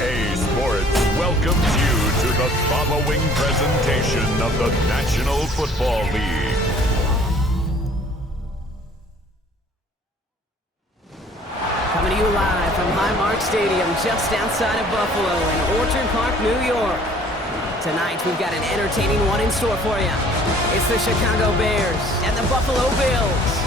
EA Sports welcomes you to the following presentation of the National Football League. Coming to you live from Highmark Stadium just outside of Buffalo in Orchard Park, New York. Tonight we've got an entertaining one in store for you. It's the Chicago Bears and the Buffalo Bills.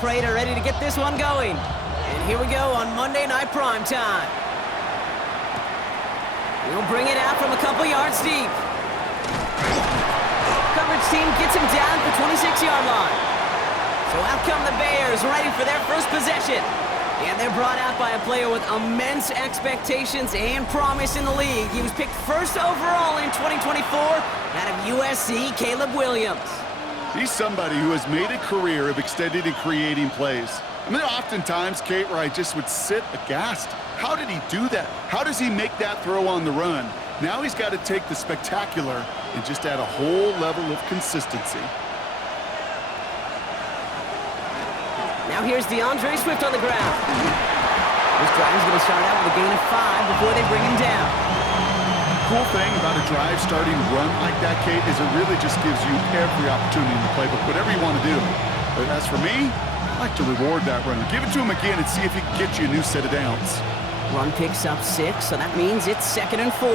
Prater ready to get this one going. And here we go on Monday Night Prime Time. We'll bring it out from a couple yards deep. Coverage team gets him down at the 26-yard line. So out come the Bears, ready for their first possession. And they're brought out by a player with immense expectations and promise in the league. He was picked first overall in 2024 out of USC, Caleb Williams. He's somebody who has made a career of extending and creating plays. I mean, oftentimes, Kate, where I just would sit aghast. How did he do that? How does he make that throw on the run? Now he's got to take the spectacular and just add a whole level of consistency. Now here's DeAndre Swift on the ground. This drive is going to start out with a gain of 5 before they bring him down. Cool thing about a drive starting run like that, Kate, is it really just gives you every opportunity in the playbook, whatever you want to do. But as for me, I like to reward that runner. Give it to him again and see if he can get you a new set of downs. Run picks up 6, so that means it's 2nd and 4.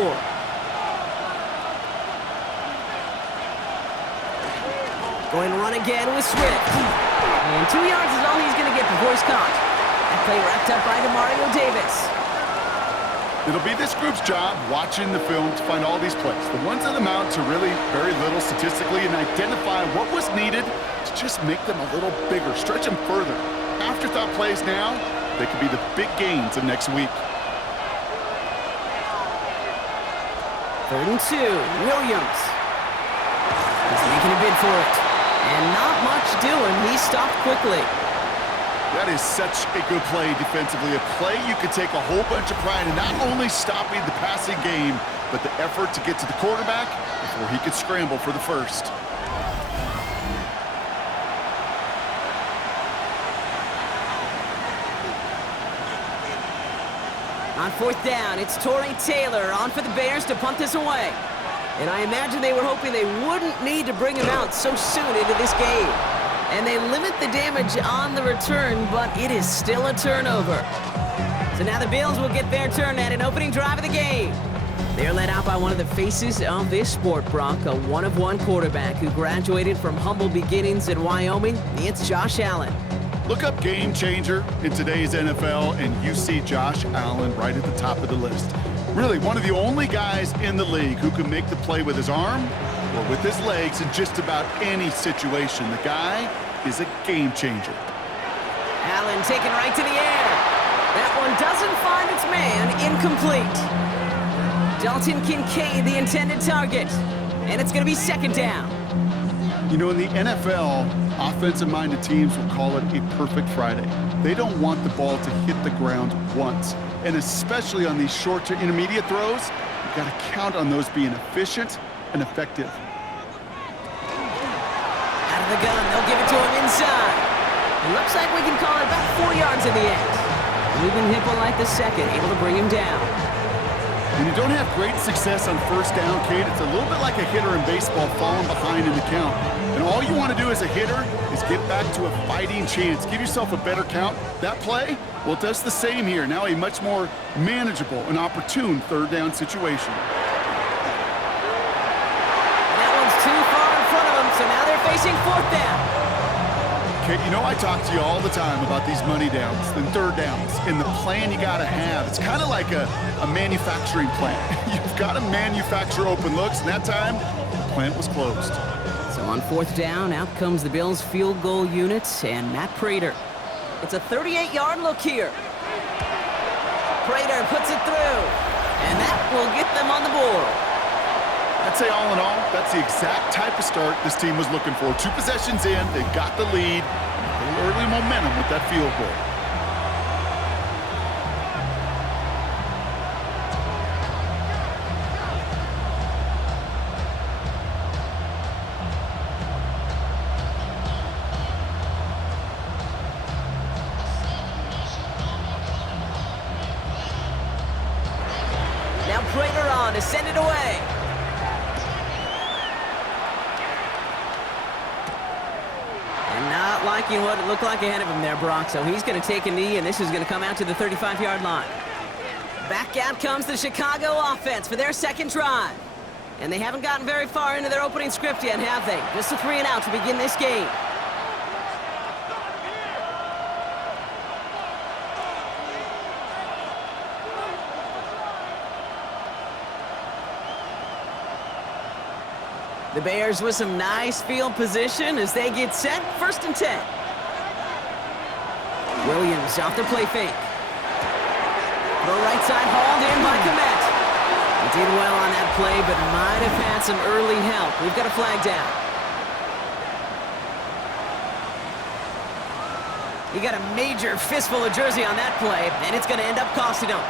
Going to run again with Swift. And 2 yards is all he's going to get before he's caught. That play wrapped up by Demario Davis. It'll be this group's job watching the film to find all these plays. The ones that amount to really very little statistically and identify what was needed to just make them a little bigger, stretch them further. Afterthought plays now, they could be the big gains of next week. 3rd and 2, Williams. He's making a bid for it. And not much doing. He stopped quickly. That is such a good play defensively. A play you could take a whole bunch of pride in not only stopping the passing game, but the effort to get to the quarterback before he could scramble for the first. On 4th down, it's Torrey Taylor on for the Bears to punt this away. And I imagine they were hoping they wouldn't need to bring him out so soon into this game. And they limit the damage on the return, but it is still a turnover. So now the Bills will get their turn at an opening drive of the game. They're led out by one of the faces of this sport, Brock, a one-of-one quarterback who graduated from humble beginnings in Wyoming. It's Josh Allen. Look up game changer in today's NFL, and you see Josh Allen right at the top of the list. Really, one of the only guys in the league who can make the play with his arm or with his legs in just about any situation. The guy is a game changer. Allen taken right to the air. That one doesn't find its man. Incomplete. Dalton Kincaid, the intended target. And it's going to be 2nd down. You know, in the NFL, offensive-minded teams will call it a perfect Friday. They don't want the ball to hit the ground once. And especially on these short to intermediate throws, you've got to count on those being efficient and effective. Out of the gun, they'll give it to him inside. It looks like we can call it about 4 yards in the end. Ruben Hippolyte the second, able to bring him down. When you don't have great success on 1st down, Kate, it's a little bit like a hitter in baseball falling behind in the count. And all you want to do as a hitter is get back to a fighting chance. Give yourself a better count. That play, well, it does the same here. Now a much more manageable and opportune 3rd down situation. And that one's too far in front of them, so now they're facing 4th down. Okay, you know I talk to you all the time about these money downs and 3rd downs and the plan you got to have. It's kind of like a manufacturing plant. You've got to manufacture open looks, and that time, the plant was closed. So on 4th down, out comes the Bills' field goal unit and Matt Prater. It's a 38-yard look here. Prater puts it through, and that will get them on the board. I'd say all in all, that's the exact type of start this team was looking for. 2 possessions in, they've got the lead. A little early momentum with that field goal. Now Prater on to send it away. And not liking what it looked like ahead of him there, Brock. So he's going to take a knee, and this is going to come out to the 35-yard line. Back out comes the Chicago offense for their second drive. And they haven't gotten very far into their opening script yet, have they? Just a 3 and out to begin this game. The Bears with some nice field position as they get set. 1st and 10. Williams off the play fake. The right side hauled in by Komet. He did well on that play, but might have had some early help. We've got a flag down. He got a major fistful of jersey on that play, and it's going to end up costing him.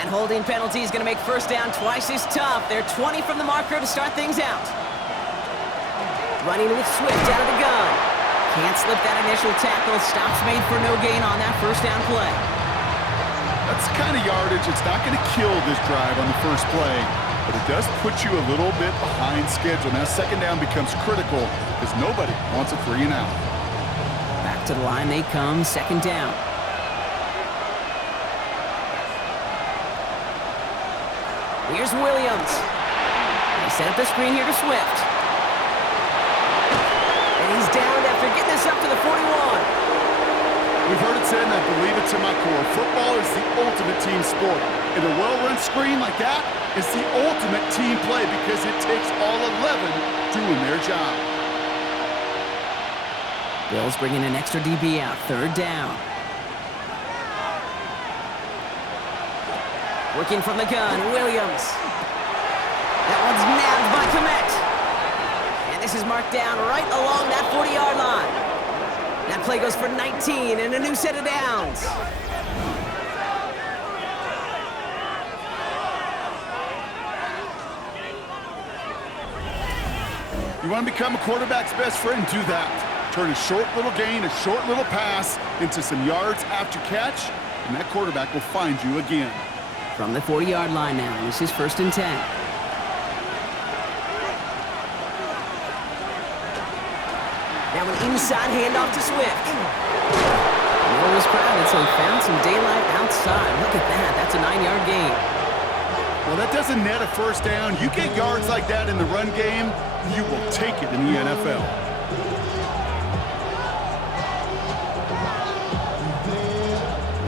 That holding penalty is going to make 1st down twice as tough. They're 20 from the marker to start things out. Running with Swift out of the gun. Can't slip that initial tackle. Stops made for no gain on that 1st down play. That's the kind of yardage. It's not going to kill this drive on the first play, but it does put you a little bit behind schedule. Now 2nd down becomes critical because nobody wants a 3 and out. Back to the line they come. 2nd down. Here's Williams. They set up the screen here to Swift. And he's down after getting this up to the 41. We've heard it said, and I believe it to my core, football is the ultimate team sport. And a well-run screen like that is the ultimate team play because it takes all 11 doing their job. Bills bringing an extra DB out. 3rd down. Working from the gun, Williams. That one's nabbed by Komet. And this is marked down right along that 40-yard line. That play goes for 19 and a new set of downs. You want to become a quarterback's best friend? Do that. Turn a short little gain, a short little pass into some yards after catch, and that quarterback will find you again. From the 40-yard line now, this is 1st and 10. Now an inside handoff to Swift. It was crowded, so he found some daylight outside. Look at that. That's a 9-yard gain. Well, that doesn't net a 1st down. You get yards like that in the run game, you will take it in the NFL.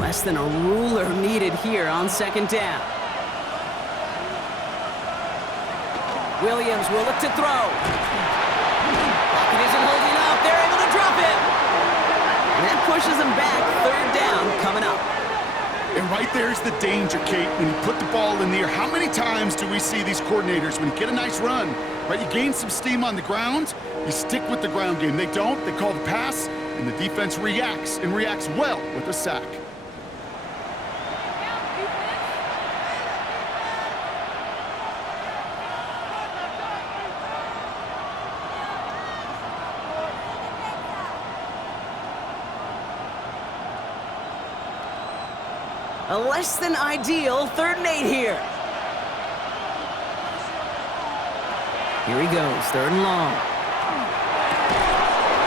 Less than a ruler needed here on 2nd down. Williams will look to throw. Pocket isn't holding up. They're able to drop him. And that pushes him back. 3rd down coming up. And right there's the danger, Kate, when you put the ball in the air. How many times do we see these coordinators, when you get a nice run, right, you gain some steam on the ground, you stick with the ground game. They don't. They call the pass, and the defense reacts, and reacts well with a sack. A less than ideal 3rd and 8 here. Here he goes, 3rd and long.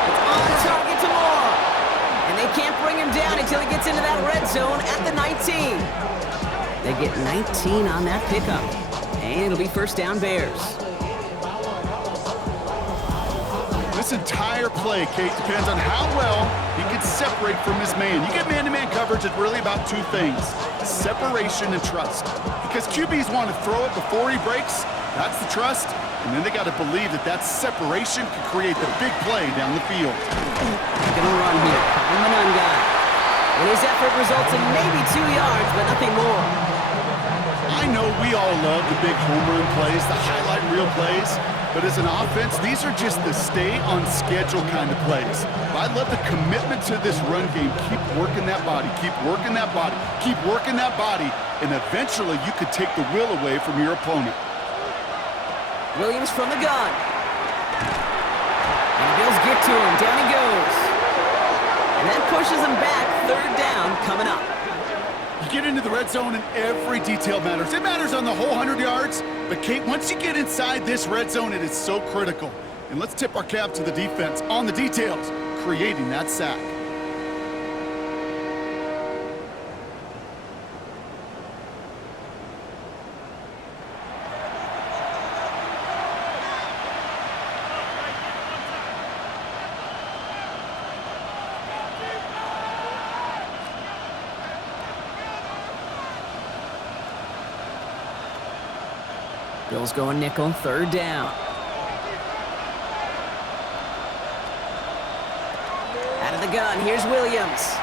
It's on target to Moore. And they can't bring him down until he gets into that red zone at the 19. They get 19 on that pickup. And it'll be 1st down Bears. This entire play, Kate, depends on how well he can separate from his man. You get man-to-man coverage, it's really about two things, separation and trust. Because QBs want to throw it before he breaks, that's the trust, and then they got to believe that that separation can create the big play down the field. Gonna run here, calling the none guy. And his effort results in maybe 2 yards, but nothing more. I know we all love the big home run plays, the highlight reel plays, but as an offense, these are just the stay-on-schedule kind of plays. But I love the commitment to this run game. Keep working that body, keep working that body, keep working that body, and eventually you could take the will away from your opponent. Williams from the gun. And the Bills get to him. Down he goes. And that pushes him back. 3rd down coming up. You get into the red zone and every detail matters. It matters on the whole 100 yards. But, Kate, once you get inside this red zone, it is so critical. And let's tip our cap to the defense on the details, creating that sack. Bills going nickel, 3rd down. Out of the gun, here's Williams.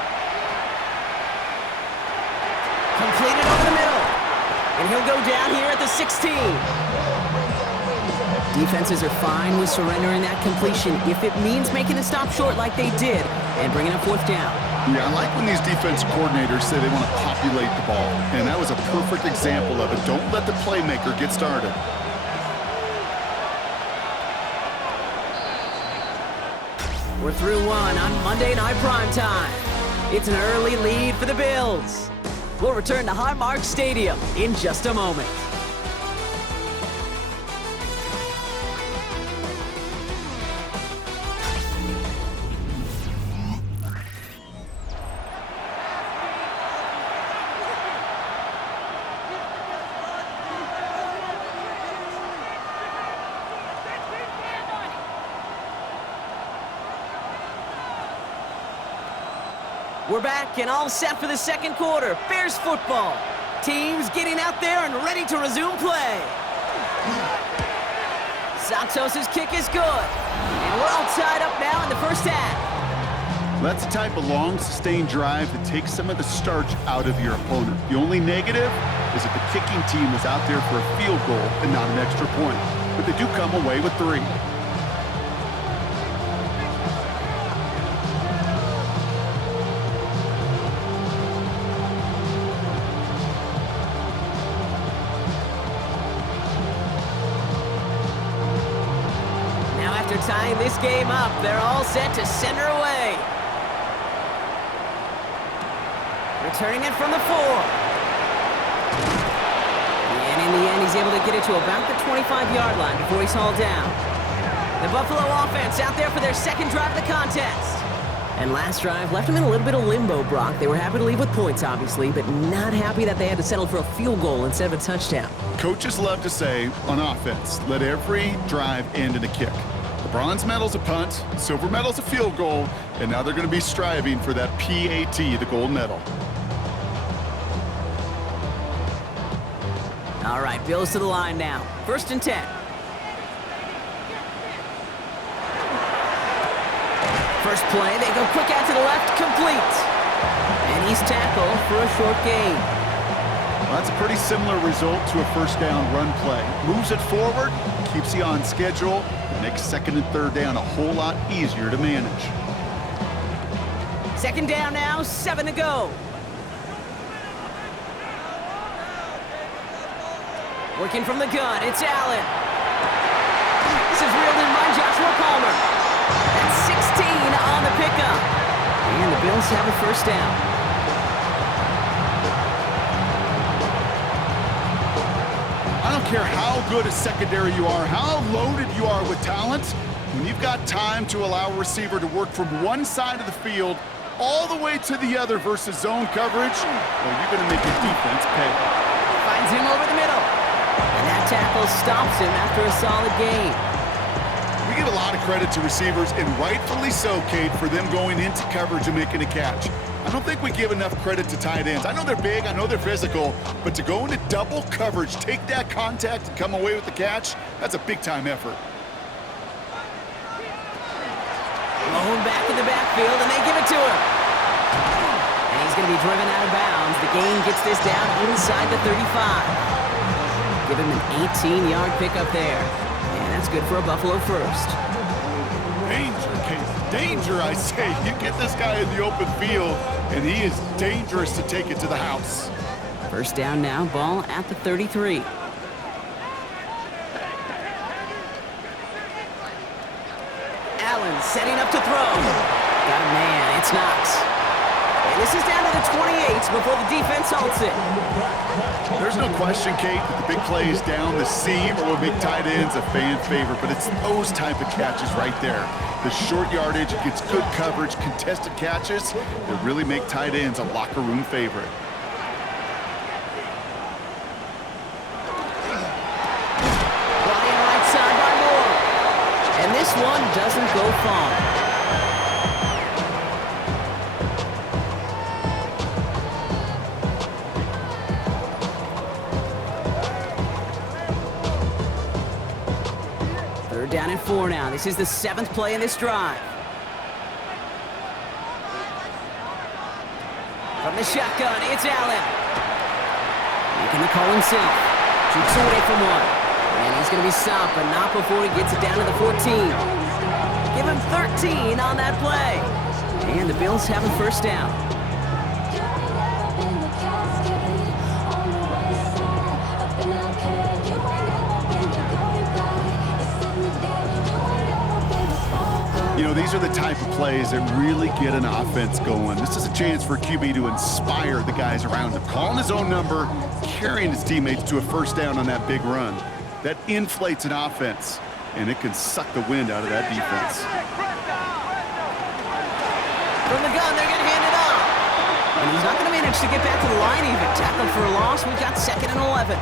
Completed over the middle. And he'll go down here at the 16. Defenses are fine with surrendering that completion if it means making a stop short like they did and bringing up 4th down. Yeah, I like when these defense coordinators say they want to populate the ball. And that was a perfect example of it. Don't let the playmaker get started. We're through one on Monday Night Primetime. It's an early lead for the Bills. We'll return to Highmark Stadium in just a moment. We're back and all set for the 2nd quarter. Bears football. Teams getting out there and ready to resume play. Santos' kick is good. And we're all tied up now in the 1st half. That's the type of long, sustained drive that takes some of the starch out of your opponent. The only negative is that the kicking team was out there for a field goal and not an extra point. But they do come away with 3. Tying this game up, they're all set to send her away. Returning it from the 4. And in the end, he's able to get it to about the 25-yard line before he's hauled down. The Buffalo offense out there for their 2nd drive of the contest. And last drive left them in a little bit of limbo, Brock. They were happy to leave with points, obviously, but not happy that they had to settle for a field goal instead of a touchdown. Coaches love to say, on offense, let every drive end in a kick. The bronze medal's a punt, silver medal's a field goal, and now they're going to be striving for that PAT, the gold medal. All right, Bills to the line now. 1st and 10. First play, they go quick out to the left, complete. And he's tackled for a short gain. Well, that's a pretty similar result to a 1st down run play. Moves it forward, keeps you on schedule, makes 2nd and 3rd down a whole lot easier to manage. 2nd down now, 7 to go. Working from the gun, it's Allen. This is reeled in by Joshua Palmer. That's 16 on the pickup. And the Bills have a 1st down. I don't care how good a secondary you are, how loaded you are with talent, when you've got time to allow a receiver to work from one side of the field all the way to the other versus zone coverage, well, you're going to make your defense pay. Finds him over the middle. And that tackle stops him after a solid gain. We give a lot of credit to receivers, and rightfully so, Kate, for them going into coverage and making a catch. I don't think we give enough credit to tight ends. I know they're big, I know they're physical, but to go into double coverage, take that contact, and come away with the catch, that's a big-time effort. Blown back in the backfield, and they give it to him. And he's going to be driven out of bounds. The gain gets this down inside the 35. Give him an 18-yard pickup there. And that's good for a Buffalo first. Danger, Kate. Danger, I say. You get this guy in the open field, and he is dangerous to take it to the house. First down now, ball at the 33. Allen setting up to throw. Got a man, it's Knox. And this is down to the 28 before the defense halts it. There's no question, Kate, that the big plays down the seam or big tight ends a fan favorite, but it's those type of catches right there. The short yardage, gets good coverage, contested catches that really make tight ends a locker room favorite. Flying right side by Moore. And this one doesn't go far. Down at 4 now. This is the 7th play in this drive. From the shotgun, it's Allen. Making the call himself. Shoots away from one. And he's going to be stopped, but not before he gets it down to the 14. Give him 13 on that play. And the Bills have a first down. You know, these are the type of plays that really get an offense going. This is a chance for QB to inspire the guys around him. Calling his own number, carrying his teammates to a first down on that big run. That inflates an offense, and it can suck the wind out of that defense. From the gun, they're going to hand it off. And he's not going to manage to get back to the line even. Tackled for a loss. We've got 2nd and 11.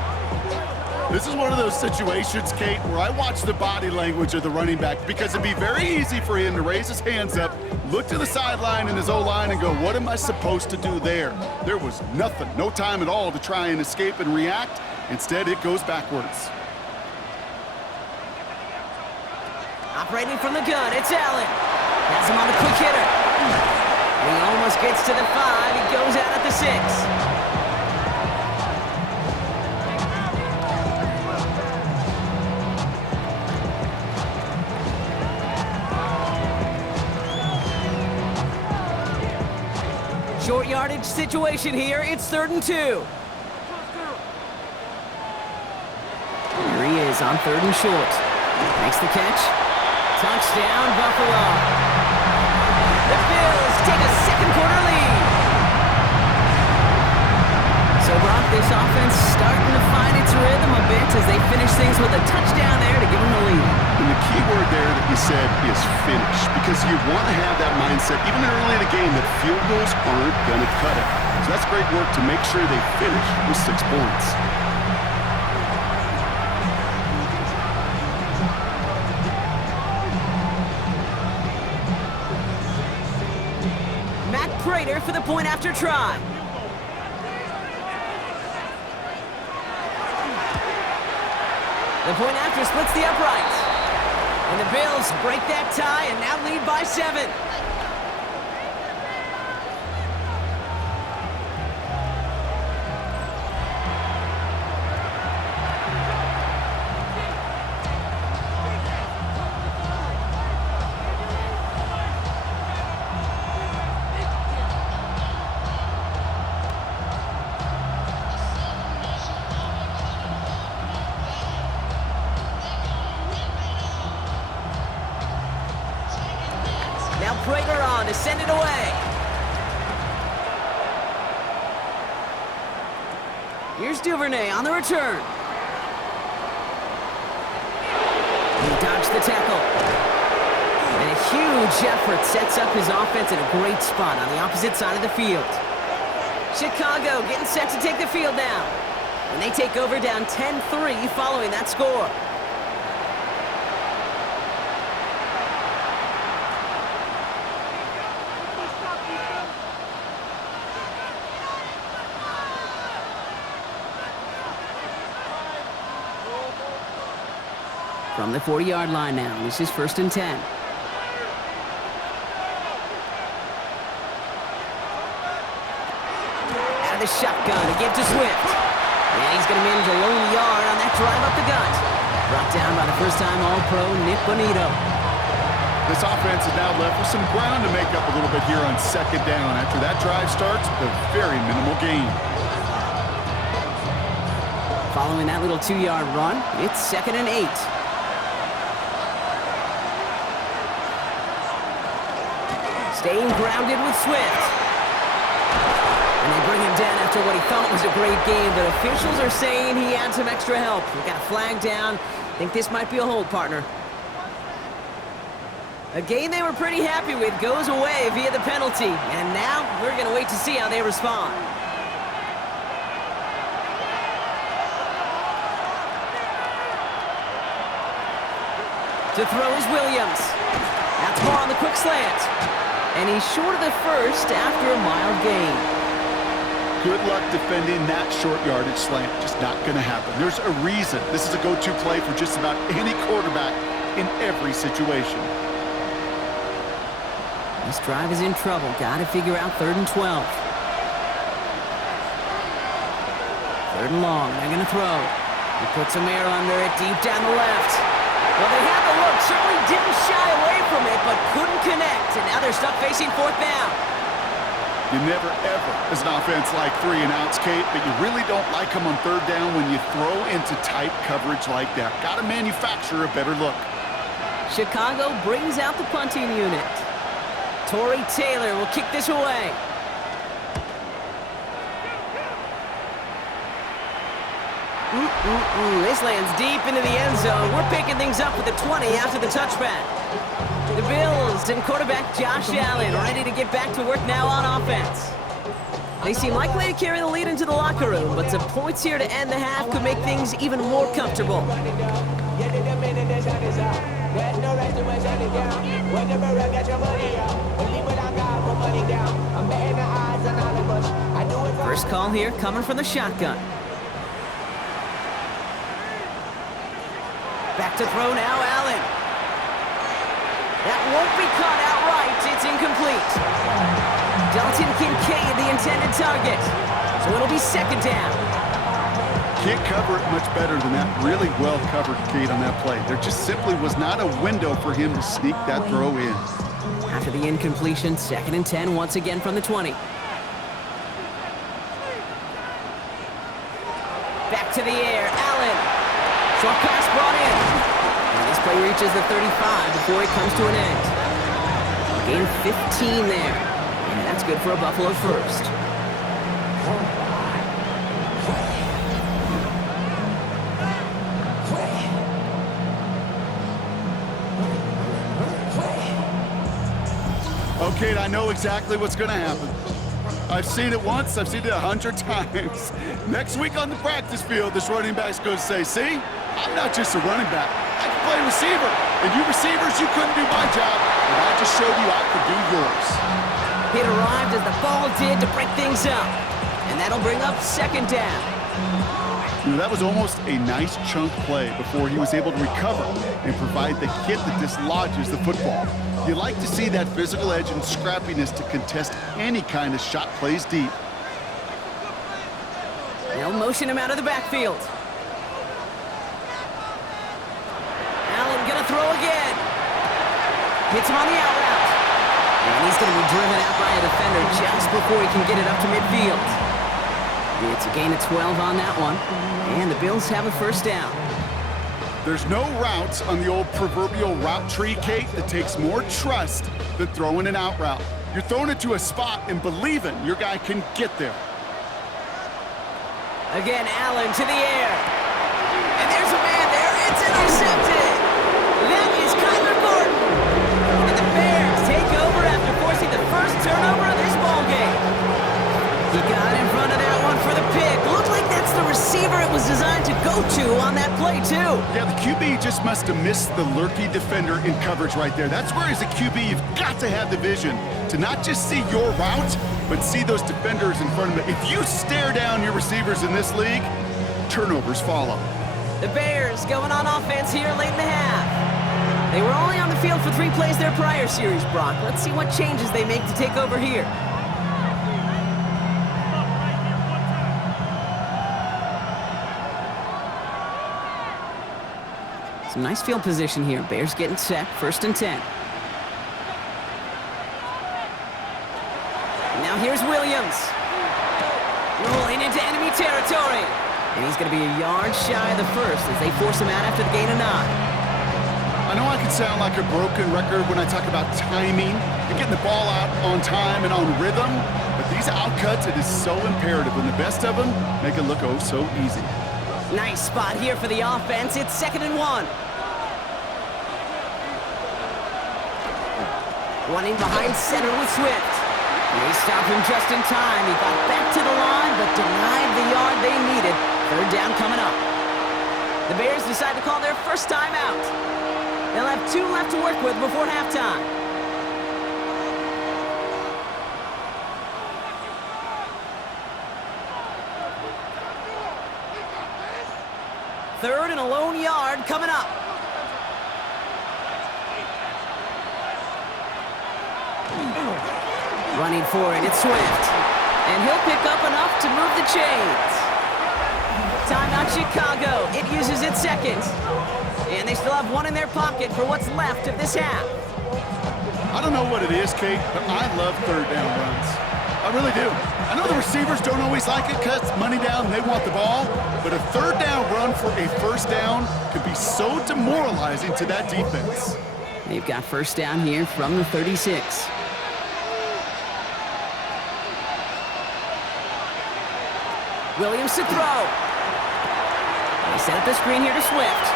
This is one of those situations, Kate, where I watch the body language of the running back because it'd be very easy for him to raise his hands up, look to the sideline in his O-line and go, what am I supposed to do there? There was nothing, no time at all to try and escape and react. Instead, it goes backwards. Operating from the gun, it's Allen. Has him on the quick hitter. He almost gets to the 5. He goes out at the 6. Short yardage situation here. It's 3rd and 2. Here he is on 3rd and short. Makes the catch. Touchdown, Buffalo. The Bills take a 2nd quarter lead. So, Brock, this offense starting to find its rhythm a bit as they finish things with a touchdown there to give them the lead. And the key word there that you said is finish, because you want to have that mindset, even early in the game, that field goals aren't going to cut it. So that's great work to make sure they finish with 6 points. Matt Prater for the point after try. The point after splits the uprights. And the Bills break that tie and now lead by 7. Now Prater on to send it away. Here's Duvernay on the return. He dodged the tackle. And a huge effort sets up his offense in a great spot on the opposite side of the field. Chicago getting set to take the field now. And they take over down 10-3 following that score. From the 40-yard line now. This is 1st and 10. Out of the shotgun, a give to Swift. And he's going to manage a lone yard on that drive up the gut. Brought down by the first-time All-Pro Nick Bonito. This offense is now left with some ground to make up a little bit here on 2nd down. After that drive starts, a very minimal gain. Following that little 2-yard run, it's 2nd and 8. Staying grounded with Swift. And they bring him down after what he thought was a great game, but officials are saying he had some extra help. We got a flag down. Think this might be a hold, partner. A game they were pretty happy with goes away via the penalty. And now we're going to wait to see how they respond. To throw is Williams. That's more on the quick slant. And he's short of the first after a mild gain. Good luck defending that short yardage slant. Just not going to happen. There's a reason this is a go-to play for just about any quarterback in every situation. This drive is in trouble. Got to figure out 3rd and 12. 3rd and long. They're going to throw. He puts some air under it deep down the left. Well, they had the look. Certainly didn't shy away from it, but couldn't connect. And now they're stuck facing 4th down. You never, ever, as an offense, like 3 and outs, Kate, but you really don't like them on 3rd down when you throw into tight coverage like that. Got to manufacture a better look. Chicago brings out the punting unit. Tory Taylor will kick this away. This lands deep into the end zone. We're picking things up with the 20 after the touchback. The Bills and quarterback Josh Allen ready to get back to work now on offense. They seem likely to carry the lead into the locker room, but some points here to end the half could make things even more comfortable. First call here coming from the shotgun. Back to throw now, Allen. That won't be caught outright. It's incomplete. Dalton Kincaid, the intended target. So it'll be 2nd down. Can't cover it much better than that. Really well covered, Kate, on that play. There just simply was not a window for him to sneak that throw in. After the incompletion, 2nd and 10 once again from the 20. Back to the air, Allen. Short pass brought in. And this play reaches the 35 before it comes to an end. Gain 15 there. And that's good for a Buffalo first. Okay, I know exactly what's going to happen. I've seen it once, I've seen it 100 times. Next week on the practice field, this running back's going to say, see, I'm not just a running back. I can play receiver. And you receivers, you couldn't do my job, but I just showed you I could do yours. It arrived as the ball did to break things up. And that'll bring up 2nd down. You know, that was almost a nice chunk play before he was able to recover and provide the hit that dislodges the football. You like to see that physical edge and scrappiness to contest any kind of shot plays deep. They'll motion him out of the backfield. Allen gonna throw again. Hits him on the out route. And he's gonna be driven out by a defender just before he can get it up to midfield. It's a gain of 12 on that one. And the Bills have a 1st down. There's no routes on the old proverbial route tree, Kate, that takes more trust than throwing an out route. You're throwing it to a spot and believing your guy can get there. Again, Allen to the air. And there's a man there. It's intercepted. That is Kyler Gordon. And the Bears take over after forcing the first turnover of this ballgame. He got in front of that one for the pick. Looked like that's the receiver it was designed to go to on that play, too. Yeah, the QB just must have missed the lurky defender in coverage right there. That's where, as a QB, you've got to have the vision to not just see your route, but see those defenders in front of it. If you stare down your receivers in this league, turnovers follow. The Bears going on offense here late in the half. They were only on the field for 3 plays their prior series, Brock. Let's see what changes they make to take over here. Some nice field position here. Bears getting set, 1st and 10. Now here's Williams. Rolling into enemy territory. And he's going to be a yard shy of the first as they force him out after the gain of 9. I know I can sound like a broken record when I talk about timing and getting the ball out on time and on rhythm, but these outcuts, it is so imperative, and the best of them make it look oh so easy. Nice spot here for the offense. It's 2nd and 1. Running behind center with Swift. They stopped him just in time. He got back to the line, but denied the yard they needed. 3rd down coming up. The Bears decide to call their first time out. They'll have 2 left to work with before halftime. Third and a lone yard coming up. Running for it, it's Swift. And he'll pick up enough to move the chains. Timeout Chicago. It uses its 2nd. And they still have 1 in their pocket for what's left of this half. I don't know what it is, Kate, but I love 3rd down runs. I really do. I know the receivers don't always like it because it's money down and they want the ball, but a 3rd down run for a 1st down could be so demoralizing to that defense. They've got 1st down here from the 36. Williams to throw. They set up the screen here to Swift.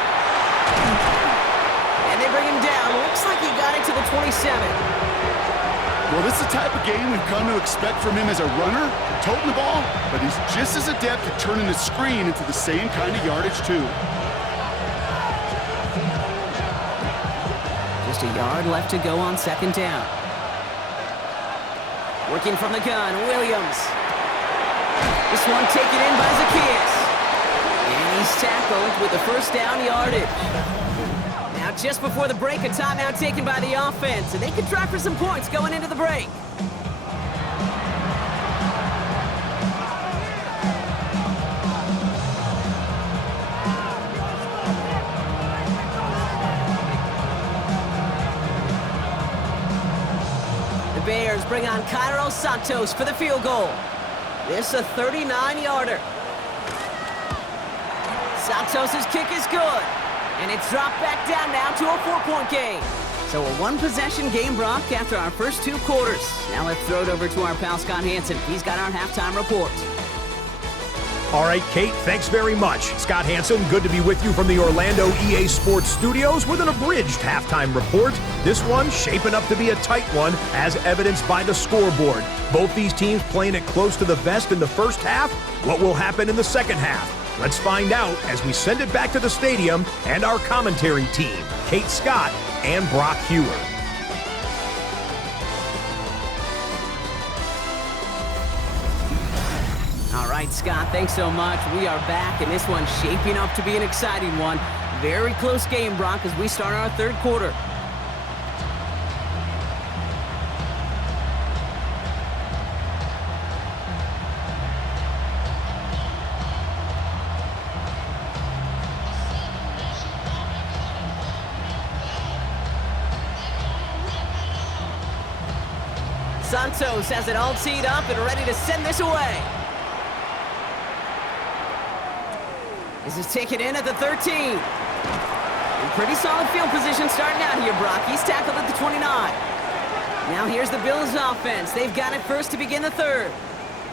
And they bring him down. Looks like he got it to the 27. Well, this is the type of game we've come to expect from him as a runner, toting the ball, but he's just as adept at turning the screen into the same kind of yardage, too. Just a yard left to go on 2nd down. Working from the gun, Williams. This one taken in by Zacchaeus. And he's tackled with the 1st down yardage. Now just before the break, a timeout taken by the offense, and they could try for some points going into the break. The Bears bring on Cairo Santos for the field goal. This a 39-yarder. Santos' kick is good. And it's dropped back down now to a 4-point game. So a 1-possession game, Brock, after our first 2 quarters. Now let's throw it over to our pal Scott Hansen. He's got our halftime report. All right, Kate, thanks very much. Scott Hansen, good to be with you from the Orlando EA Sports Studios with an abridged halftime report. This one shaping up to be a tight one, as evidenced by the scoreboard. Both these teams playing it close to the vest in the first half. What will happen in the second half? Let's find out as we send it back to the stadium and our commentary team, Kate Scott and Brock Hewer. All right, Scott, thanks so much. We are back, and this one's shaping up to be an exciting one. Very close game, Brock, as we start our 3rd quarter. Santos has it all teed up and ready to send this away. This is taken in at the 13. In pretty solid field position starting out here, Brock. He's tackled at the 29. Now here's the Bills offense. They've got it first to begin the 3rd.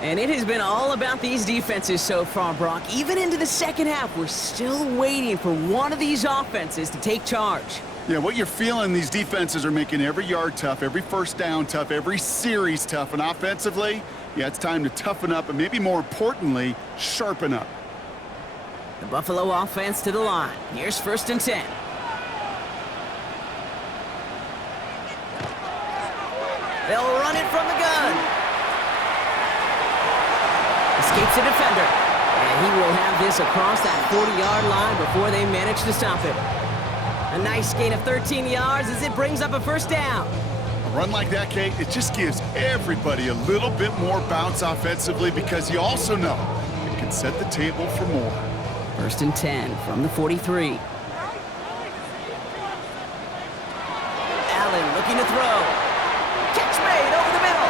And it has been all about these defenses so far, Brock. Even into the second half, we're still waiting for one of these offenses to take charge. Yeah, what you're feeling, these defenses are making every yard tough, every 1st down tough, every series tough. And offensively, yeah, it's time to toughen up and maybe more importantly, sharpen up. The Buffalo offense to the line. Here's 1st and 10. They'll run it from the gun. Escapes the defender. And he will have this across that 40-yard line before they manage to stop it. A nice gain of 13 yards as it brings up a first down. A run like that, Kate, it just gives everybody a little bit more bounce offensively because you also know it can set the table for more. 1st and 10 from the 43. Allen looking to throw. Catch made over the middle.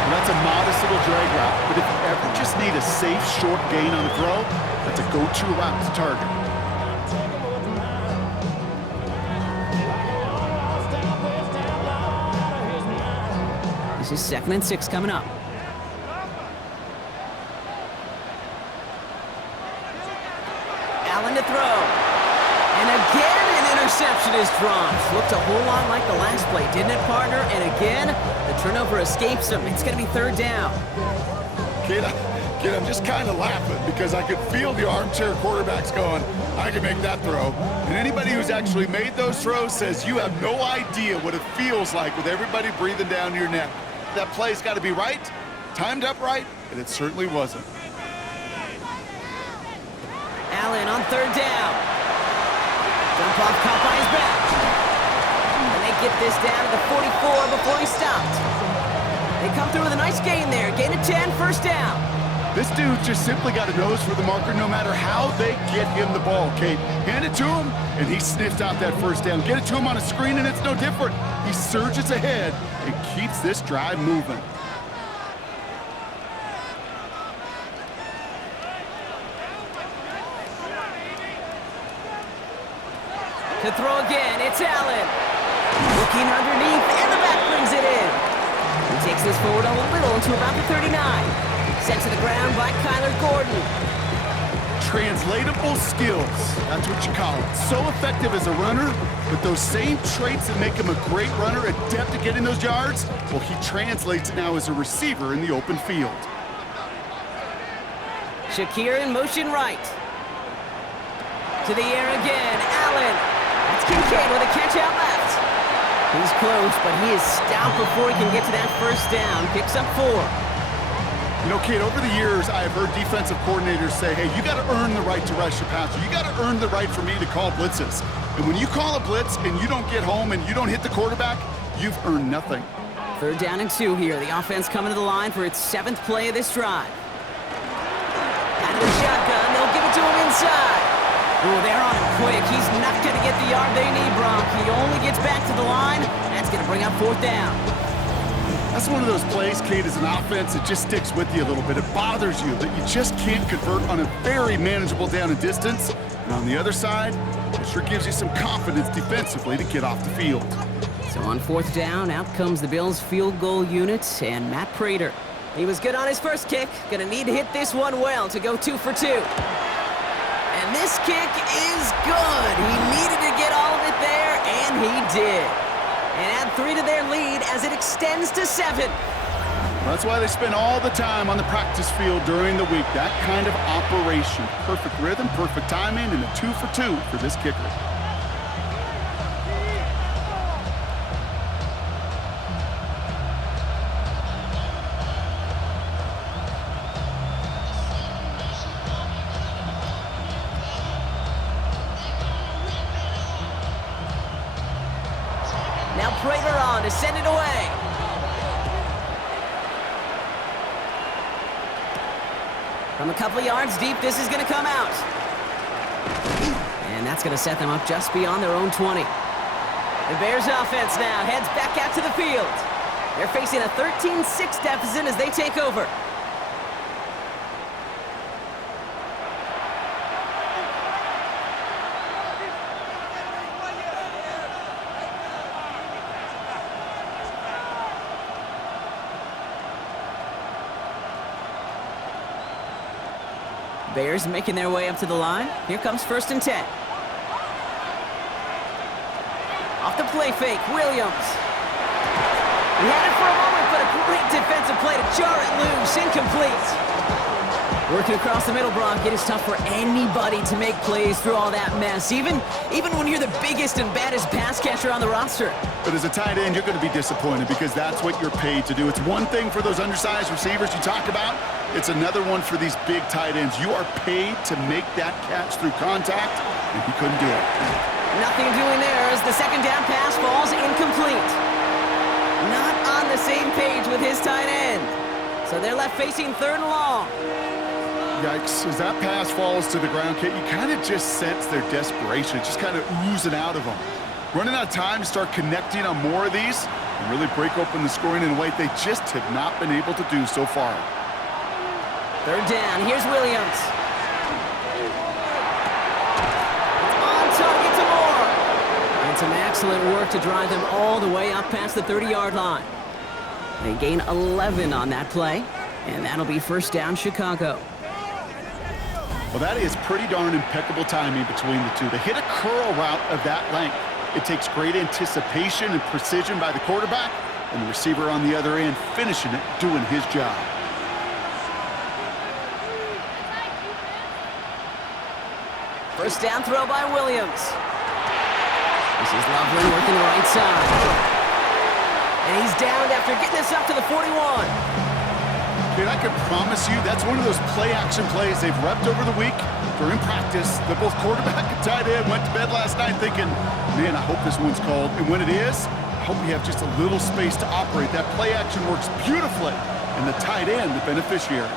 Well, that's a modest little drag route, but if you ever just need a safe, short gain on the throw, that's a go-to route to target. This is 2nd and 6 coming up. Allen to throw. And again, an interception is dropped. Looked a whole lot like the last play, didn't it, partner? And again, the turnover escapes him. It's going to be 3rd down. Kid, I'm just kind of laughing because I could feel the armchair quarterbacks going, I can make that throw. And anybody who's actually made those throws says you have no idea what it feels like with everybody breathing down your neck. That play's got to be right, timed up right, and it certainly wasn't. Allen on 3rd down. Dump off caught by his back. And they get this down to the 44 before he stopped. They come through with a nice gain there. Gain of 10, 1st down. This dude just simply got a nose for the marker no matter how they get him the ball, Kate. Hand it to him, and he sniffs out that 1st down. Get it to him on a screen, and it's no different. He surges ahead and keeps this drive moving. To throw again, it's Allen. Looking underneath, and the back brings it in. He takes this forward a little to about the 39. Sent to the ground by Kyler Gordon. Translatable skills, that's what you call it. So effective as a runner, but those same traits that make him a great runner, adept at getting those yards, well, he translates it now as a receiver in the open field. Shakir in motion right. To the air again, Allen. That's Kincaid with a catch out left. He's close, but he is stout before he can get to that 1st down. Picks up 4. You know, Kate, over the years, I have heard defensive coordinators say, hey, you got to earn the right to rush your passer. You got to earn the right for me to call blitzes. And when you call a blitz and you don't get home and you don't hit the quarterback, you've earned nothing. 3rd down and 2 here. The offense coming to the line for its 7th play of this drive. Out of the shotgun, they'll give it to him inside. Oh, they're on him quick. He's not going to get the yard they need, Bronk. He only gets back to the line. That's going to bring up 4th down. That's one of those plays, Kate, as an offense, it just sticks with you a little bit. It bothers you that you just can't convert on a very manageable down and distance. And on the other side, it sure gives you some confidence defensively to get off the field. So on 4th down, out comes the Bills' field goal unit and Matt Prater. He was good on his first kick. Gonna need to hit this one well to go 2 for 2. And this kick is good. He needed to get all of it there, and he did. And add 3 to their lead as it extends to 7. That's why they spend all the time on the practice field during the week. That kind of operation. Perfect rhythm, perfect timing, and a 2 for 2 for this kicker. Now Prater on to send it away. From a couple of yards deep, this is going to come out. And that's going to set them up just beyond their own 20. The Bears offense now heads back out to the field. They're facing a 13-6 deficit as they take over. Bears making their way up to the line. Here comes 1st and 10. Off the play fake, Williams. He had it for a moment, but a great defensive play to jar it loose. Incomplete. Working across the middle, Brock, it is tough for anybody to make plays through all that mess, even when you're the biggest and baddest pass catcher on the roster. But as a tight end, you're going to be disappointed because that's what you're paid to do. It's one thing for those undersized receivers you talk about. It's another one for these big tight ends. You are paid to make that catch through contact, and he couldn't do it. Nothing doing there as the second down pass falls incomplete. Not on the same page with his tight end. So they're left facing third and long. Yikes, as that pass falls to the ground, Kate, you kind of just sense their desperation. It's just kind of oozing out of them. Running out of time to start connecting on more of these and really break open the scoring in a way they just have not been able to do so far. Third down, here's Williams. On target to Moore. And some excellent work to drive them all the way up past the 30-yard line. They gain 11 on that play, and that'll be first down Chicago. Well, that is pretty darn impeccable timing between the two. They hit a curl route of that length. It takes great anticipation and precision by the quarterback, and the receiver on the other end finishing it, doing his job. First down throw by Williams. This is Loveland working the right side. And he's downed after getting this up to the 41. Dude, I can promise you that's one of those play-action plays they've repped over the week during practice that both quarterback and tight end went to bed last night thinking, man, I hope this one's called. And when it is, I hope we have just a little space to operate. That play-action works beautifully, and the tight end, the beneficiary.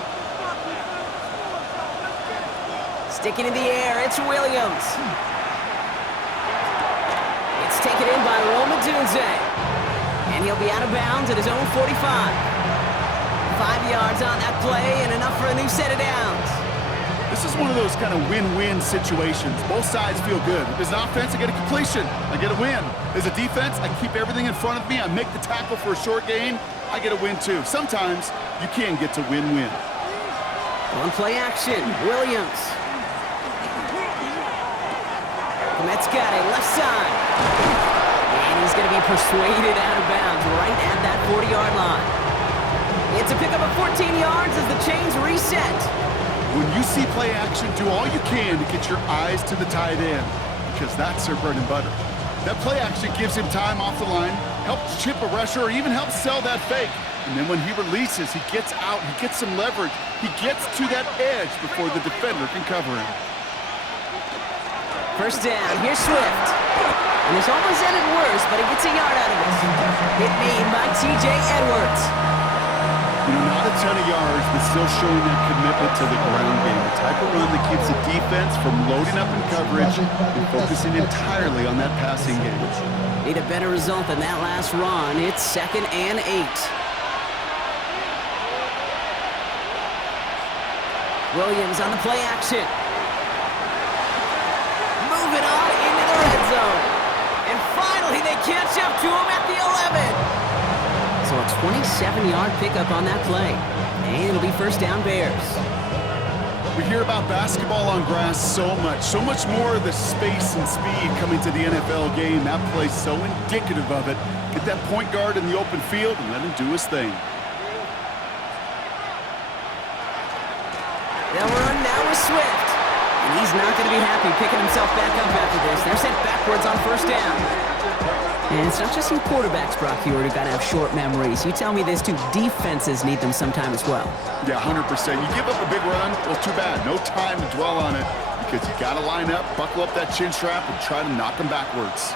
Sticking in the air, it's Williams. It's taken in by Roma Dunze. And he'll be out of bounds at his own 45. 5 yards on that play and enough for a new set of downs. This is one of those kind of win-win situations. Both sides feel good. As an offense, I get a completion. I get a win. As a defense, I keep everything in front of me. I make the tackle for a short gain. I get a win too. Sometimes you can get to win-win. On play action, Williams. Met's got it, left side. And he's going to be persuaded out of bounds right at that 40-yard line. It's a pickup of 14 yards as the chains reset. When you see play action, do all you can to get your eyes to the tight end because that's their bread and butter. That play action gives him time off the line, helps chip a rusher, or even helps sell that fake. And then when he releases, he gets out, he gets some leverage. He gets to that edge before the defender can cover him. First down, here's Swift. And this almost ended worse, but he gets a yard out of it. Hit made by T.J. Edwards. You know, not a ton of yards, but still showing that commitment to the ground game. The type of run that keeps the defense from loading up in coverage and focusing entirely on that passing game. Need a better result than that last run. It's 2nd and 8. Williams on the play action. Moving on into the red zone. And finally they catch up to him at the 11. So a 27-yard pickup on that play. And it'll be first down Bears. We hear about basketball on grass so much more of the space and speed coming to the NFL game. That play's so indicative of it. Get that point guard in the open field and let him do his thing. They'll run now with Swift. And he's not going to be happy picking himself back up after this. They're sent backwards on first down. And it's not just you quarterbacks, Brock Hewitt, who got to have short memories. You tell me this too, defenses need them sometime as well. Yeah, 100%. You give up a big run, well, too bad. No time to dwell on it because you got to line up, buckle up that chin strap, and try to knock them backwards.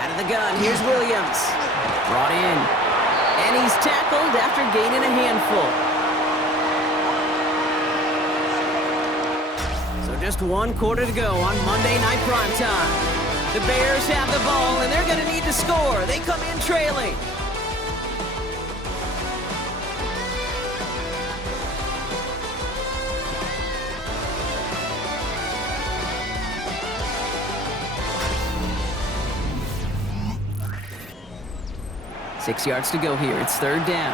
Out of the gun, here's Williams. Brought in. And he's tackled after gaining a handful. So just 1 quarter to go on Monday Night Primetime. The Bears have the ball, and they're going to need to score. They come in trailing. Six yards to go here. It's third down.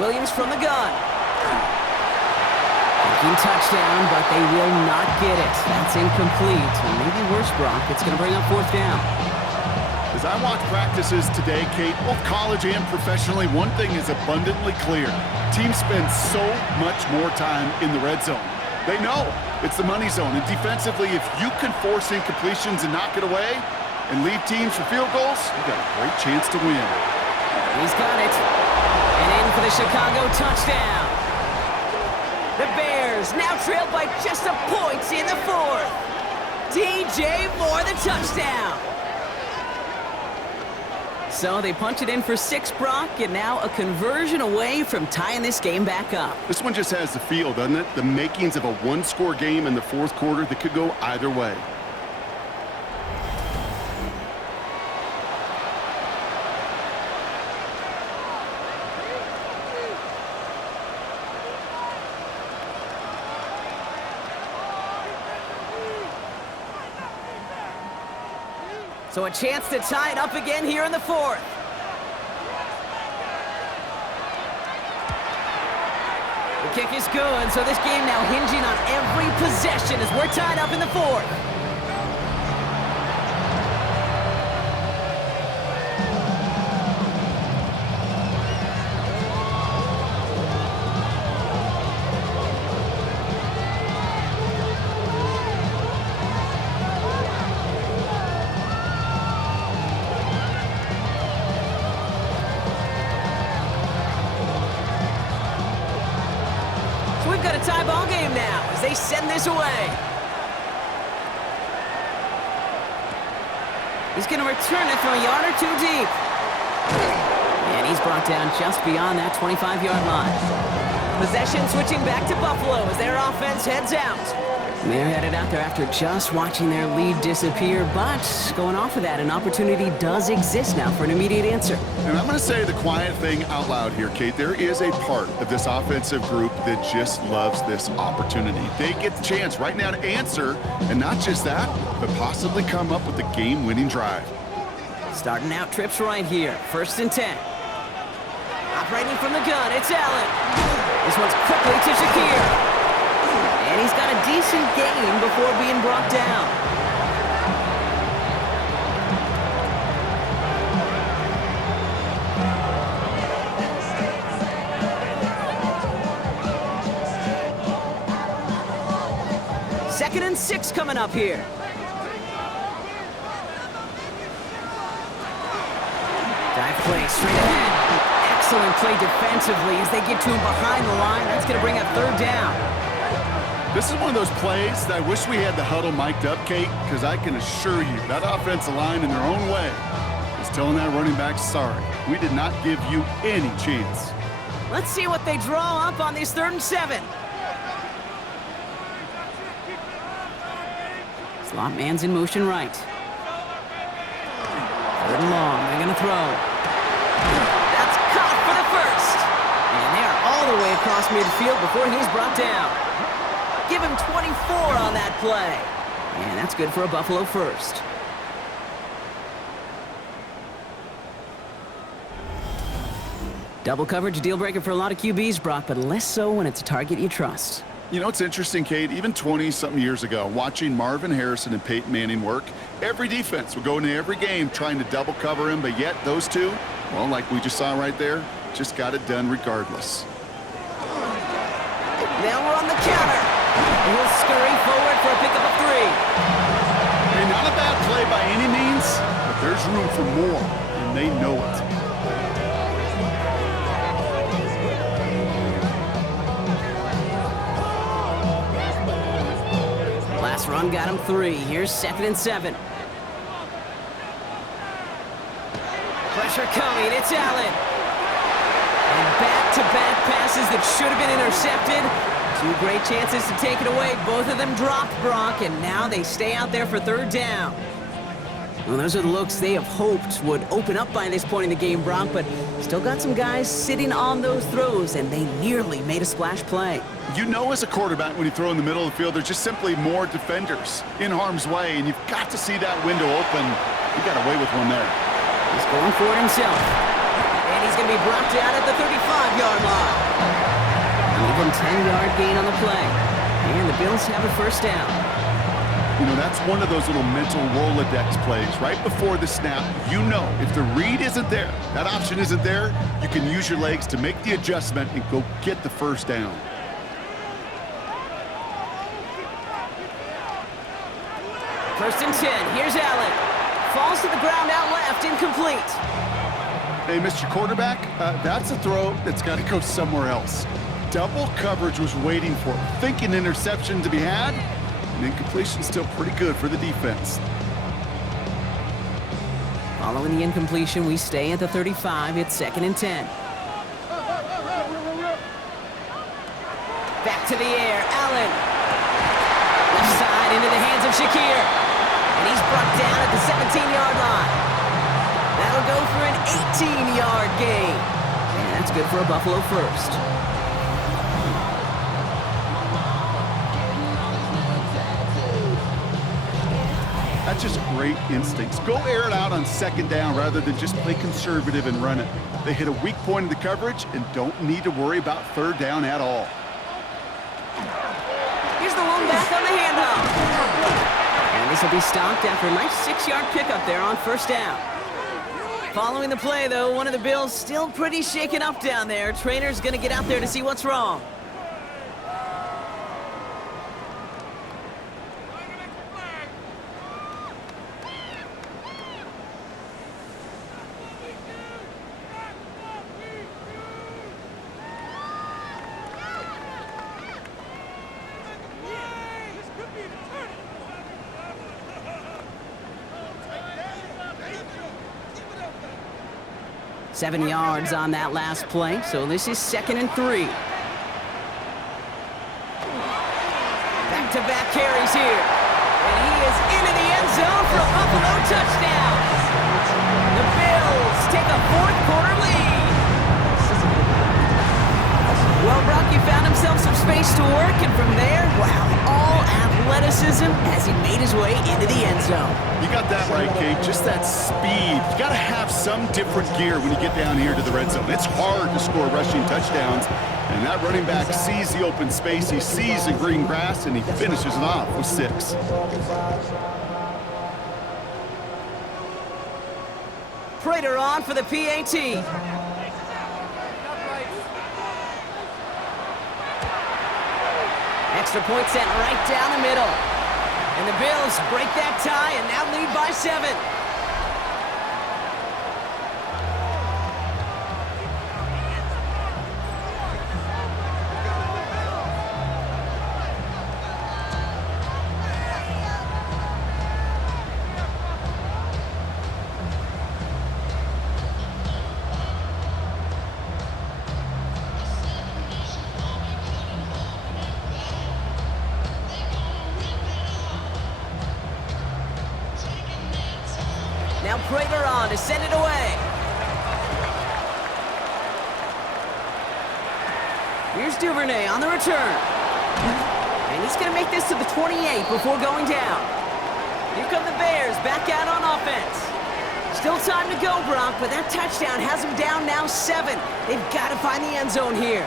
Williams from the gun. Thinking touchdown, but they will not get it. That's incomplete. And maybe worse, Brock. It's going to bring up fourth down. As I watch practices today, Kate, both college and professionally, one thing is abundantly clear. Teams spend so much more time in the red zone. They know it's the money zone. And defensively, if you can force incompletions and knock it away and leave teams for field goals, you've got a great chance to win. He's got it. And in for the Chicago touchdown. The Bears now trailed by just a point in the fourth. DJ Moore, the touchdown. So they punch it in for 6, Brock, and now a conversion away from tying this game back up. This one just has the feel, doesn't it? The makings of a one-score game in the fourth quarter that could go either way. So a chance to tie it up again here in the fourth. The kick is good, so this game now hinging on every possession as we're tied up in the fourth. We've got a tie ball game now as they send this away. He's going to return it from a yard or two deep. And he's brought down just beyond that 25-yard line. Possession switching back to Buffalo as their offense heads out. And they're headed out there after just watching their lead disappear, but going off of that, an opportunity does exist now for an immediate answer. And I'm going to say the quiet thing out loud here, Kate. There is a part of this offensive group that just loves this opportunity. They get the chance right now to answer, and not just that, but possibly come up with a game-winning drive. Starting out trips right here, 1st and 10. Operating from the gun, it's Allen. This one's quickly to Shakir. And he's got a decent gain before being brought down. Second and 6 coming up here. Dive play straight ahead. Excellent play defensively as they get to him behind the line. That's going to bring up 3rd down. This is one of those plays that I wish we had the huddle mic'd up, Kate, because I can assure you that offensive line in their own way is telling that running back, sorry, we did not give you any chance. Let's see what they draw up on this 3rd and 7. Slot man's in motion right. 3rd and long, they're going to throw. That's caught for the first. And they are all the way across midfield before he's brought down. Give him 24 on that play. And that's good for a Buffalo first. Double coverage, deal breaker for a lot of QBs, Brock, but less so when it's a target you trust. You know, it's interesting, Kate, even 20-something years ago, watching Marvin Harrison and Peyton Manning work, every defense would go into every game trying to double cover him, but yet those two, well, like we just saw right there, just got it done regardless. Now we're on the counter. He'll scurry forward for a pickup of 3. Hey, not a bad play by any means, but there's room for more, and they know it. Last run got him 3. Here's 2nd and 7. Pressure coming. It's Allen. And back-to-back passes that should have been intercepted. 2 great chances to take it away. Both of them dropped, Brock, and now they stay out there for 3rd down. Well, those are the looks they have hoped would open up by this point in the game, Brock, but still got some guys sitting on those throws, and they nearly made a splash play. You know as a quarterback when you throw in the middle of the field, there's just simply more defenders in harm's way, and you've got to see that window open. You got away with one there. He's going for it himself. And he's going to be brought down at the 35-yard line. An even 10-yard gain on the play. And the Bills have a 1st down. You know, that's one of those little mental Rolodex plays. Right before the snap, you know if the read isn't there, that option isn't there, you can use your legs to make the adjustment and go get the first down. First and 10. Here's Allen. Falls to the ground out left, incomplete. Hey, Mr. Quarterback, that's a throw that's got to go somewhere else. Double coverage was waiting for it. Thinking interception to be had, and incompletion still pretty good for the defense. Following the incompletion, we stay at the 35. It's 2nd and 10. Back to the air. Allen. Left side into the hands of Shakir. And he's brought down at the 17-yard line. That'll go for an 18-yard gain. And that's good for a Buffalo first. That's just great instincts. Go air it out on 2nd down rather than just play conservative and run it. They hit a weak point in the coverage and don't need to worry about 3rd down at all. Here's the lone back on the handoff. And this will be stopped after a nice 6-yard pickup there on 1st down. Following the play, though, one of the Bills still pretty shaken up down there. Trainer's going to get out there to see what's wrong. Seven yards on that last play, so this is 2nd and 3. Back-to-back carries here. And he is into the end zone for a Buffalo touchdown. The Bills take a 4th-quarter lead. Well, Brock, he found himself some space to work, and from there, wow, all athleticism as he made his way into the end zone. You got that right, Kate. Just that speed. You got to have some different gear when you get down here to the red zone. It's hard to score rushing touchdowns, and that running back sees the open space, he sees the green grass, and he finishes it off with 6. Prater on for the PAT. Extra point sent right down the middle. And the Bills break that tie and now lead by 7. Now Prater on to send it away. Here's Duvernay on the return. And he's going to make this to the 28 before going down. Here come the Bears back out on offense. Still time to go, Brock, but that touchdown has them down now 7. They've got to find the end zone here.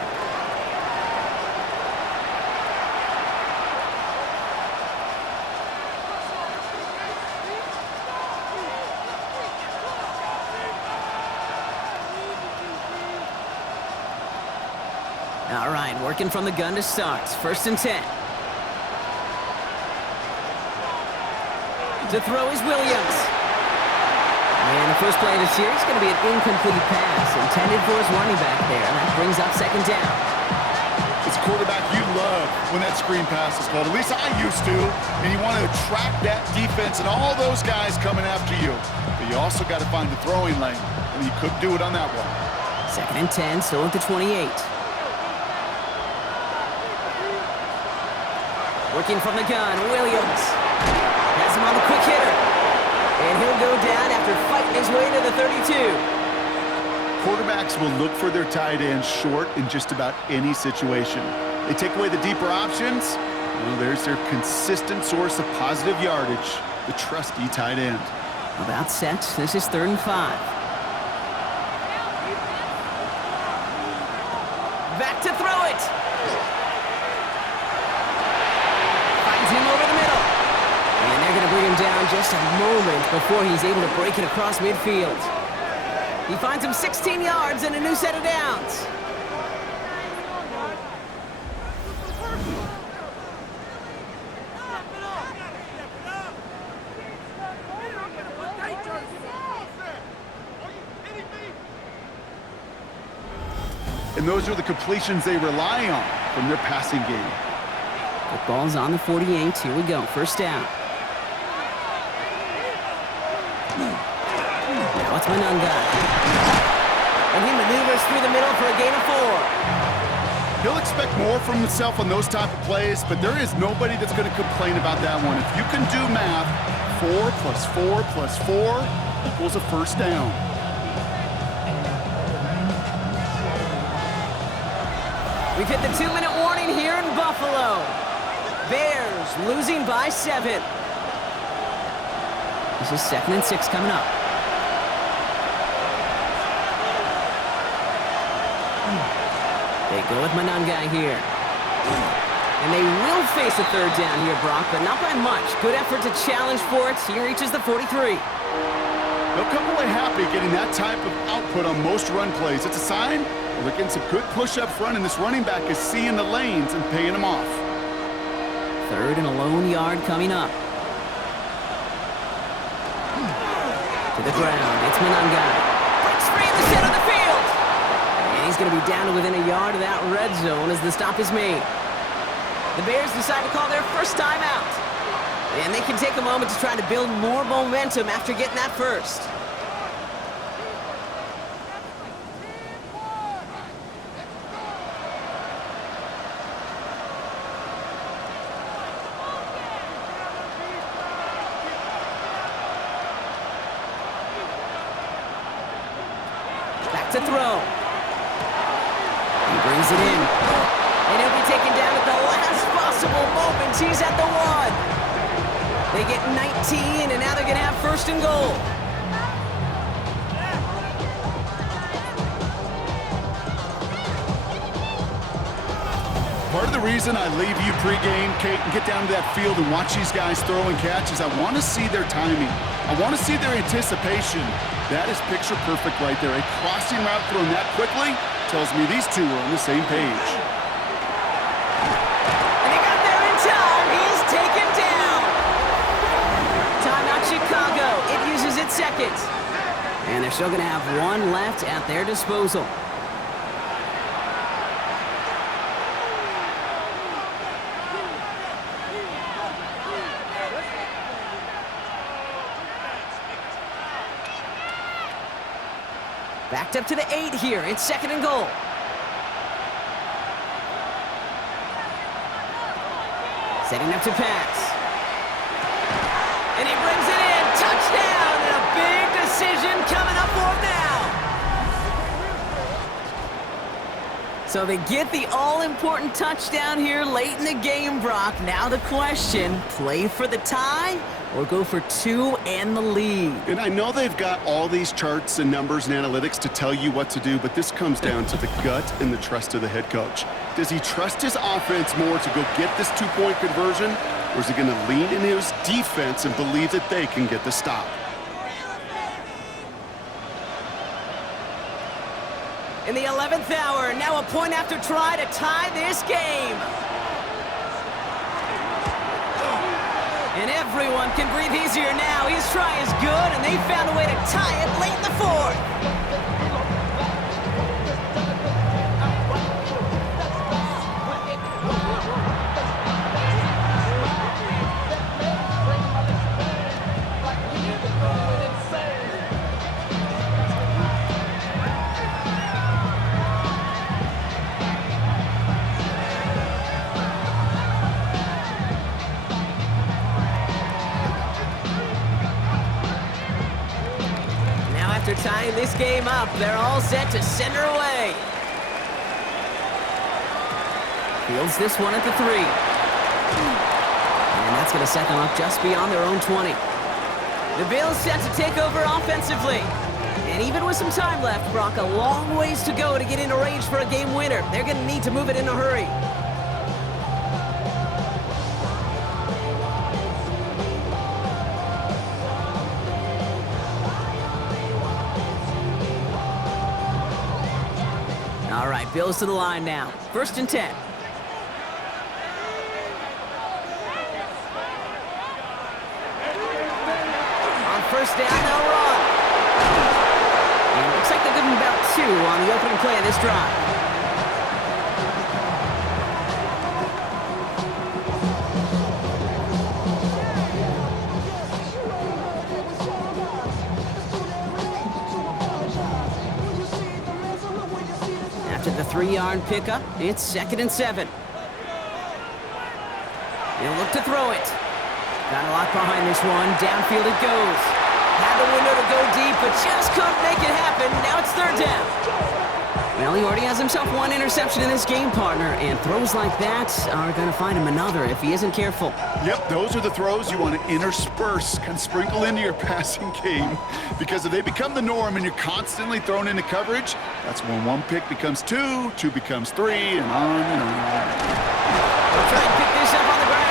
All right, working from the gun to start. 1st and 10. To throw is Williams. And the first play of the series is going to be an incomplete pass intended for his running back there. And that brings up 2nd down. As a quarterback, you love when that screen pass is called. At least I used to. And you want to attract that defense and all those guys coming after you. But you also got to find the throwing lane. And you couldn't do it on that one. 2nd and 10, still at the 28. Working from the gun, Williams. Has him on the quick hitter. And he'll go down after fighting his way to the 32. Quarterbacks will look for their tight ends short in just about any situation. They take away the deeper options. Well, there's their consistent source of positive yardage, the trusty tight end. About set. This is 3rd and 5. Back to throw it. Finds him over the middle. down just a moment before he's able to break it across midfield. He finds him 16 yards and a new set of downs. And those are the completions they rely on from their passing game. The ball's on the 48. Here we go. First down. Now it's Manunga. And he maneuvers through the middle for a gain of 4. He'll expect more from himself on those type of plays, but there is nobody that's going to complain about that one. If you can do math, 4 plus 4 plus 4 equals a first down. We've hit the 2-minute warning here in Buffalo. Bears losing by 7. This is 2nd and 6 coming up. They go with Manunga here. And they will face a 3rd down here, Brock, but not by much. Good effort to challenge for it. He reaches the 43. They'll come away happy getting that type of output on most run plays. It's a sign they're getting some good push up front, and this running back is seeing the lanes and paying them off. 3rd and a lone yard coming up. To the ground, it's Manunga. Breaks free in the center of the field. And he's going to be down to within a yard of that red zone as the stop is made. The Bears decide to call their first timeout. And they can take a moment to try to build more momentum after getting that first. Back to throw. He brings it in. And he'll be taken down at the last possible moment. He's at the 1. They get 19, and now they're going to have 1st and goal. Part of the reason I leave you pregame, Kate, and get down to that field and watch these guys throw and catch is I want to see their timing. I want to see their anticipation. That is picture perfect right there. A crossing route thrown that quickly tells me these two are on the same page. And they got there in time. He's taken down. Timeout Chicago. It uses its 2nd. And they're still going to have 1 left at their disposal. Backed up to the 8 here. It's 2nd and goal. Setting up to pass. And he brings it in. Touchdown! And a big decision coming up for him now. So they get the all-important touchdown here late in the game, Brock. Now the question, play for the tie or go for 2 and the lead? And I know they've got all these charts and numbers and analytics to tell you what to do, but this comes down to the gut and the trust of the head coach. Does he trust his offense more to go get this 2-point conversion, or is he going to lean in his defense and believe that they can get the stop? In the 11th hour, now a point after try to tie this game. And everyone can breathe easier now. His try is good, and they found a way to tie it late in the 4th. After tying this game up, they're all set to send her away. Fields this one at the 3. And that's going to set them up just beyond their own 20. The Bills set to take over offensively. And even with some time left, Brock, a long ways to go to get into range for a game winner. They're going to need to move it in a hurry. All right, Bills to the line now. 1st and 10. On 1st down, they'll run. And it looks like they'll give him about 2 on the opening play of this drive. After the 3-yard pickup, it's 2nd and 7. He'll look to throw it. Got a lot behind this one. Downfield it goes. Had the window to go deep, but just couldn't make it happen. Now it's 3rd down. Well, he already has himself 1 interception in this game, partner, and throws like that are going to find him another if he isn't careful. Yep, those are the throws you want to intersperse, kind of sprinkle into your passing game, because if they become the norm and you're constantly thrown into coverage, that's when 1 pick becomes 2, 2 becomes 3, and on and on. We'll try and pick this up on the ground.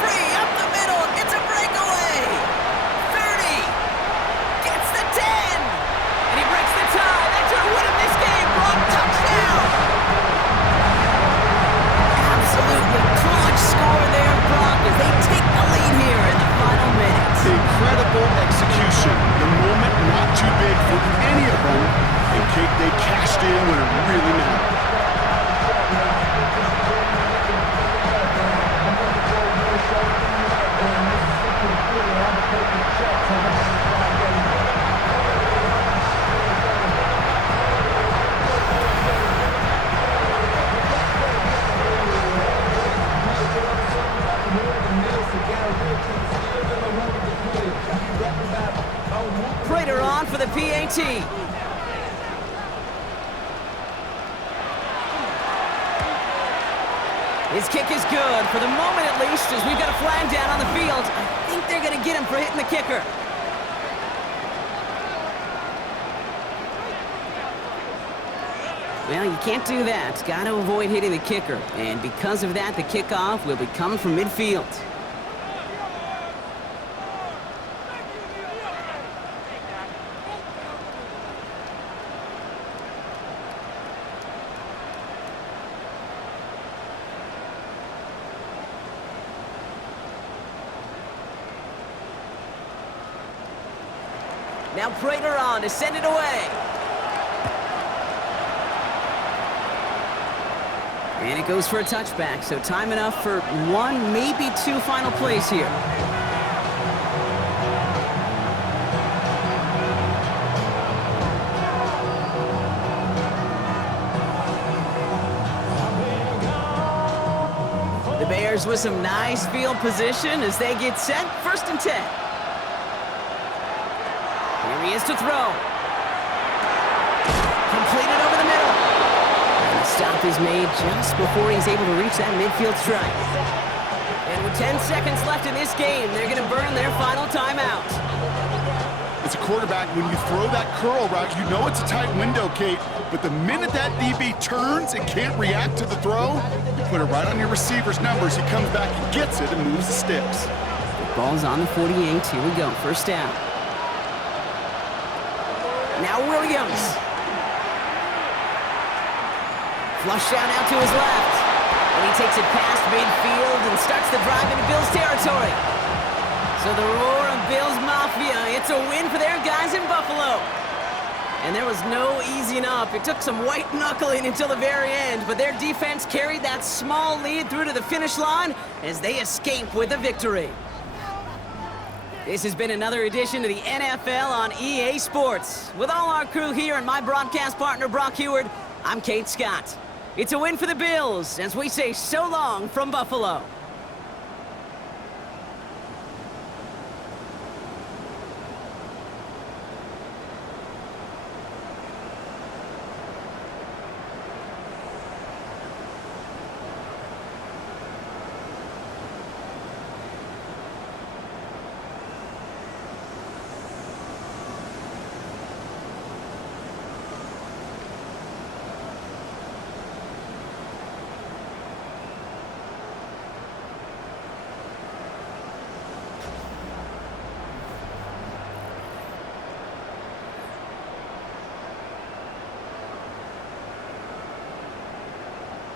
Free up the middle. It's a breakaway. 30. Gets the 10. And he breaks the tie. That should have won him this game. Brock, touchdown. Absolutely clutch score there, Brock, as they take the lead here in the final minutes. Incredible execution. The moment not too big for any of them, and Kate, they cashed in when it really mattered. Prater on for the PAT. His kick is good, for the moment at least, as we've got a flag down on the field. I think they're going to get him for hitting the kicker. Well, you can't do that. Got to avoid hitting the kicker. And because of that, the kickoff will be coming from midfield. Now Prater on to send it away. And it goes for a touchback, so time enough for 1, maybe 2 final plays here. The Bears with some nice field position as they get set. 1st and 10. Here he is to throw. Completed over the middle. And the stop is made just before he's able to reach that midfield strike. And with 10 seconds left in this game, they're going to burn their final timeout. As a quarterback, when you throw that curl route, you know it's a tight window, Kate, but the minute that DB turns and can't react to the throw, you put it right on your receiver's numbers. He comes back and gets it and moves the sticks. The ball's on the 48. Here we go. 1st down. Now Williams. Flush down out to his left. And he takes it past midfield and starts the drive into Bills territory. So the roar of Bills Mafia, it's a win for their guys in Buffalo. And there was no easing up. It took some white knuckling until the very end, but their defense carried that small lead through to the finish line as they escape with a victory. This has been another edition of the NFL on EA Sports. With all our crew here and my broadcast partner, Brock Heward, I'm Kate Scott. It's a win for the Bills as we say so long from Buffalo.